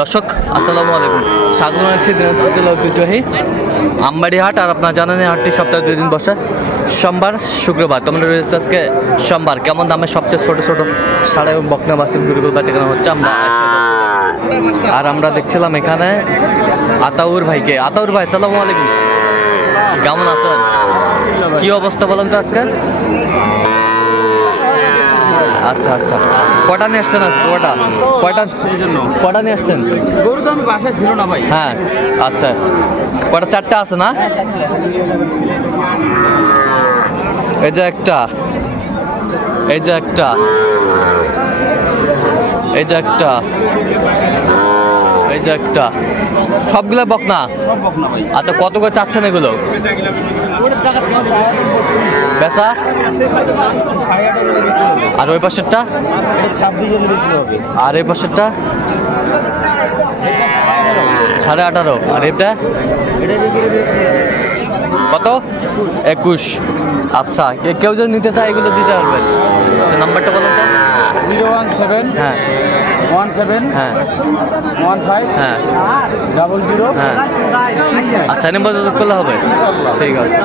দর্শক আসসালামু আলাইকুম, স্বাগত জানাচ্ছি দিনাজপুর জেলা ঐতিহ্যবাহী আমবাড়ি হাট। আর আপনারা জানেন এই হাটটি সপ্তাহে 2 দিন বসে, সোমবার শুক্রবার। তোমরা রয়েছে আজকে সোমবার। কেমন দামে সবচেয়ে ছোট ছোট সাড়ে বকনা বাছুর গরুগুলো বেচাকেনা হচ্ছে আমরা আর আমরা দেখছিলাম এখানে আতাউর ভাইকে। আতাউর ভাই আসসালামু আলাইকুম, কেমন আছেন? কি অবস্থা বলেন তো আজকে? আচ্ছা আচ্ছা, কটা নিয়ে আসছেন আজকে? কটা নিয়ে আসছেন? গরু তো আমি বাসায় ছিল না ভাই। হ্যাঁ আচ্ছা, কটা? 4টা আছে না? এই যে একটা, এই যে একটা, এই যে একটা, এই যে একটা, সবগুলো বকনা? সব বকনা ভাই। আচ্ছা, কত করে চাচ্ছেন এগুলো বেচা? আর ওই পাশেরটা? 26 আর এই পাশেরটা 18.5। আর এটা কত? 21। আচ্ছা, কেউ যদি নিতে চায় এগুলো দিতে পারবেন? আচ্ছা, নাম্বারটা বলেন তো। 017 হ্যাঁ 17 হ্যাঁ 15 হ্যাঁ 00 হ্যাঁ। আচ্ছা, নাম্বার যোগাযোগ করলে হবে? ঠিক আছে।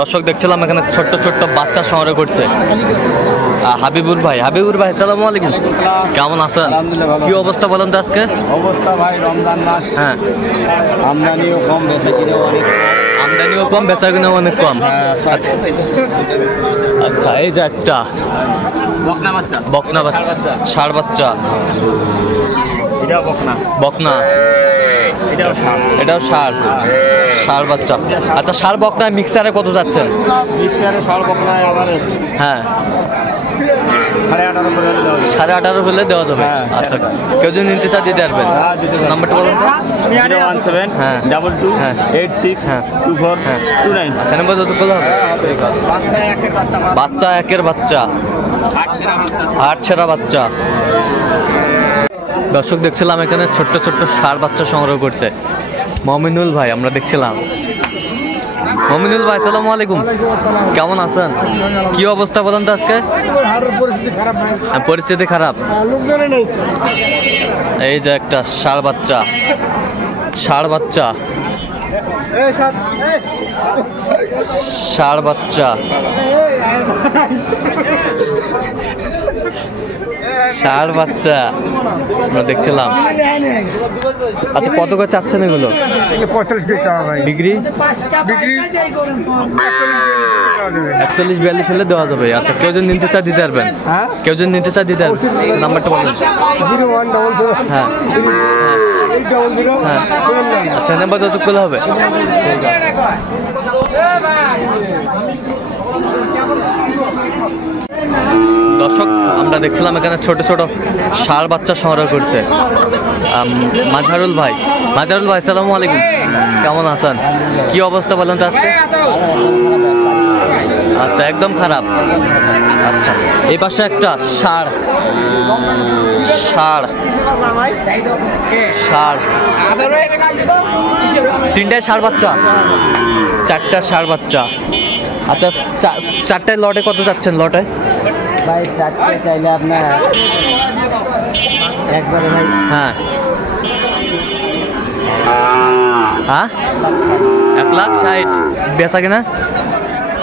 দর্শক দেখছিলাম এখানে ছোট্ট ছোট্ট বাচ্চা সংগ্রহ করছে হাবিবুর ভাই। হাবিবুর ভাই আসসালামু আলাইকুম, কেমন আছেন? কি অবস্থা বলেন তো আজকে? অবস্থা ভাই, রমজান মাস, হ্যাঁ, আমদানিও কম, বেচা কিনেও অনেক। আমদানিও কম, বেচা কিনেও অনেক কম। আচ্ছা, এই যে একটা বকনা বাচ্চা, বকনা বাচ্চা, ষাঁড় বাচ্চা। এটাও বকনা, বকনা, এটাও ষাঁড়, এটাও ষাঁড়, ষাঁড় বাচ্চা। আচ্ছা, ষাঁড় বকনা মিক্সারে কত যাচ্ছেন? মিক্সারে ষাঁড় বকনায় এভারেজ হ্যাঁ 18.5 করে দেওয়া যাবে। 18.5 হলে দেওয়া যাবে। হ্যাঁ। আচ্ছা, কেউ যদি নিতে চায় দিতে পারবেন? নাম্বারটা বলুন তো। 017 হ্যাঁ 22 হ্যাঁ 86 হ্যাঁ 24 হ্যাঁ। 29। আচ্ছা, নাম্বার যত বলা হবে। বাচ্চা একের বাচ্চা, আট ছেঁড়া বাচ্চা। দর্শক দেখছিলাম এখানে ছোট্ট ছোট্ট ষাঁড় বাচ্চা সংগ্রহ করছে মমিনুল ভাই। আমরা দেখছিলাম। মমিনুল ভাই আসসালামু আলাইকুম, কেমন আছেন? কি অবস্থা বলেন তো আজকে? পরিস্থিতি খারাপ। এই যে একটা ষাঁড় বাচ্চা, ষাঁড় বাচ্চা, ষাঁড় বাচ্চা, ষাঁড় বাচ্চা আমরা দেখছিলাম। আচ্ছা, কত করে চাচ্ছেন এগুলো? 45 ডিগ্রি 41-42 হলে দেওয়া যাবে। আচ্ছা, কেউ যদি নিতে চায় দিতে পারবেন? কেউ যদি নিতে চায় দিতে পারবেন? নাম্বারটা বলুন। 0100 হ্যাঁ হ্যাঁ 800 হ্যাঁ। আচ্ছা, নাম্বার যোগাযোগ করলে হবে? ঠিক আছে। দর্শক আমরা দেখছিলাম এখানে ছোট ছোট ষাঁড় বাচ্চা সংগ্রহ করছে মাঝারুল ভাই। মাঝারুল ভাই আসসালামু আলাইকুম, কেমন আছেন? কি অবস্থা বলেন তো আজকে? আচ্ছা, একদম খারাপ। আচ্ছা, এই পাশে একটা ষাঁড়, ষাঁড়, ষাঁড়, 3টায় ষাঁড় বাচ্চা, 4টা ষাঁড় বাচ্চা। আচ্ছা, 4টায় লটে কত যাচ্ছেন? লটে ভাই 4টে চাইলে আপনার একবারে ভাই। হ্যাঁ হ্যাঁ 1,60,000 বেচা কিনা?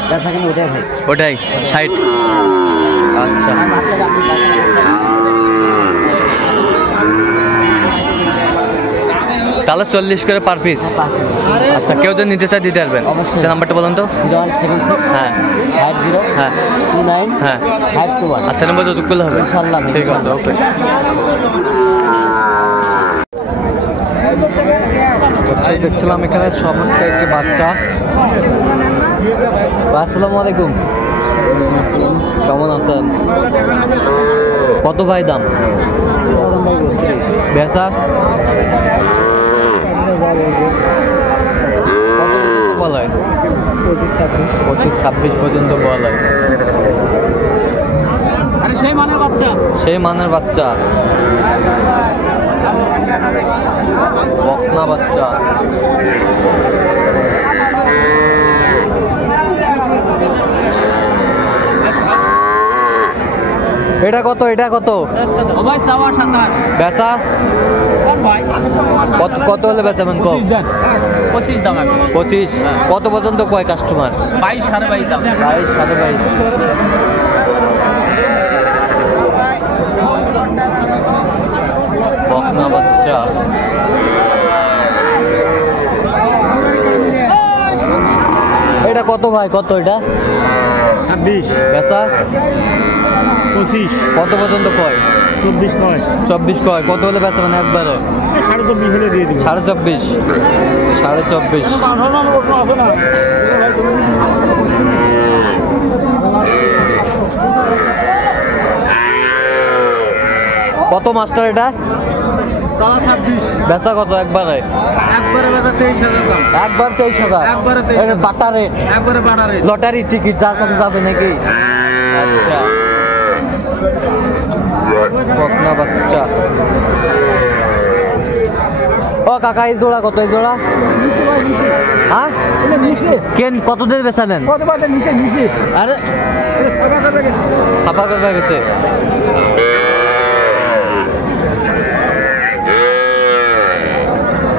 বেচা কিনা ওটাই ভাই, ওটাই 60। আচ্ছা, তাহলে 40 করে পার পিস। আচ্ছা, কেউ যদি নিতে চায় দিতে পারবেন? আচ্ছা, নাম্বারটা বলুন তো। 0176 হ্যাঁ 50 হ্যাঁ 29 হ্যাঁ 521। আচ্ছা, নাম্বার যোগাযোগ করলে হবে? ইনশাআল্লাহ। ঠিক আছে, ওকে। দেখছিলাম এখানে সমস্ত একটি বাচ্চা। আসসালামু আলাইকুম, কেমন আছেন? কত ভাই দাম? বেচা বলা হয় 25-26 পর্যন্ত বলা হয়। সেই মানের বাচ্চা, সেই মানের বাচ্চা, বকনা বাচ্চা। এটা কত এটা কত ও ভাই চাওয়া 27 বেচা কোন ভাই কত কত হলে বেচাবেন কম 25 দাম এখন 25 কত পর্যন্ত কয় কাস্টমার 22 22.5 দাম 22 22.5 বকনা বাচ্চা এটা কত ভাই কত এটা 26 বেচা 25 কত পর্যন্ত কয় 24 নয় 24 কয় কত হলে বেচাবেন একবারে 24.5 হলে দিয়ে দিব 24.5 কত মাস্টার এটা চাওয়া 26 বেচা কত একবারে একবারে বেচা 23,000 দাম একবার 23,000 একবারে 23,000 বাটা রেট একবারে বাড়া রেট লটারি টিকিট যার কাছে যাবে নাকি আচ্ছা বকনা বাচ্চা ও কাকা এই জোড়া কত এই জোড়া হ্যাঁ কেন কত দিয়ে বেচালেন আরে ছাপা করবে গেছে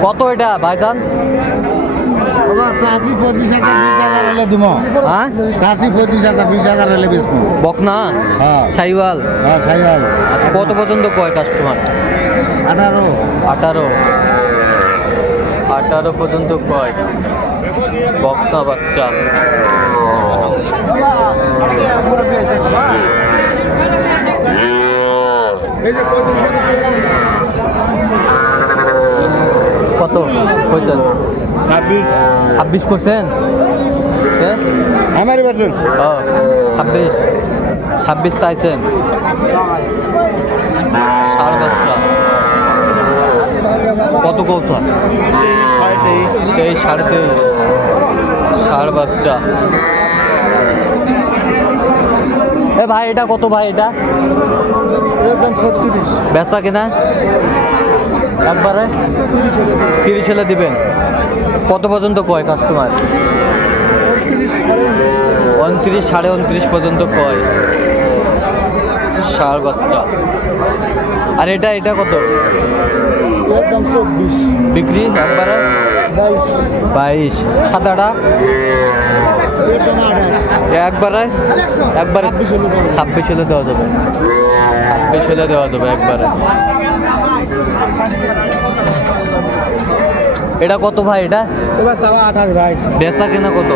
কত এটা ভাইজান চাষি 25,000 20,000 হলে দিব হ্যাঁ চাষি 25,000 20,000 হলে বেচবো বকনা হ্যাঁ সাইওয়াল হ্যাঁ সাইয়াল আচ্ছা কত পর্যন্ত কয় কাস্টমার 18 18 পর্যন্ত কয় বকনা বাচ্চা কত কইছেন 26 করছেন আমার বেচেন ও 26 চাইছেন ষাড় বাচ্চা কত কৌশল 23 23.5 ষাড় বাচ্চা এ ভাই এটা কত ভাই এটা একদম 36 বেচা কিনা একবারে 30 হলে দিবেন কত পর্যন্ত কয় কাস্টমার 29 29.5 পর্যন্ত কয় ষাড় বাচ্চা আর এটা এটা কত একদম 24 বিক্রি একবারে 22 সাদাটা একদম 28 একবারে 26 হলে দেওয়া যাবে 26 হলে দেওয়া যাবে একবারে এটা কত ভাই এটা এবার চাওয়া 28 ভাই বেচা কেনা কত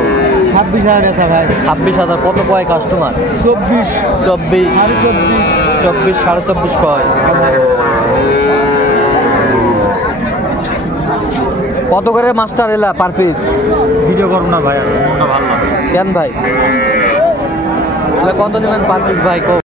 26,000 বেচা ভাই 26,000 কত কয় কাস্টমার 24 24 24 কয় কত করে মাস্টার এলা পার পিস ভিডিও করব না ভাই মনটা ভালো না কেন ভাই কত নেবেন পার পিস ভাই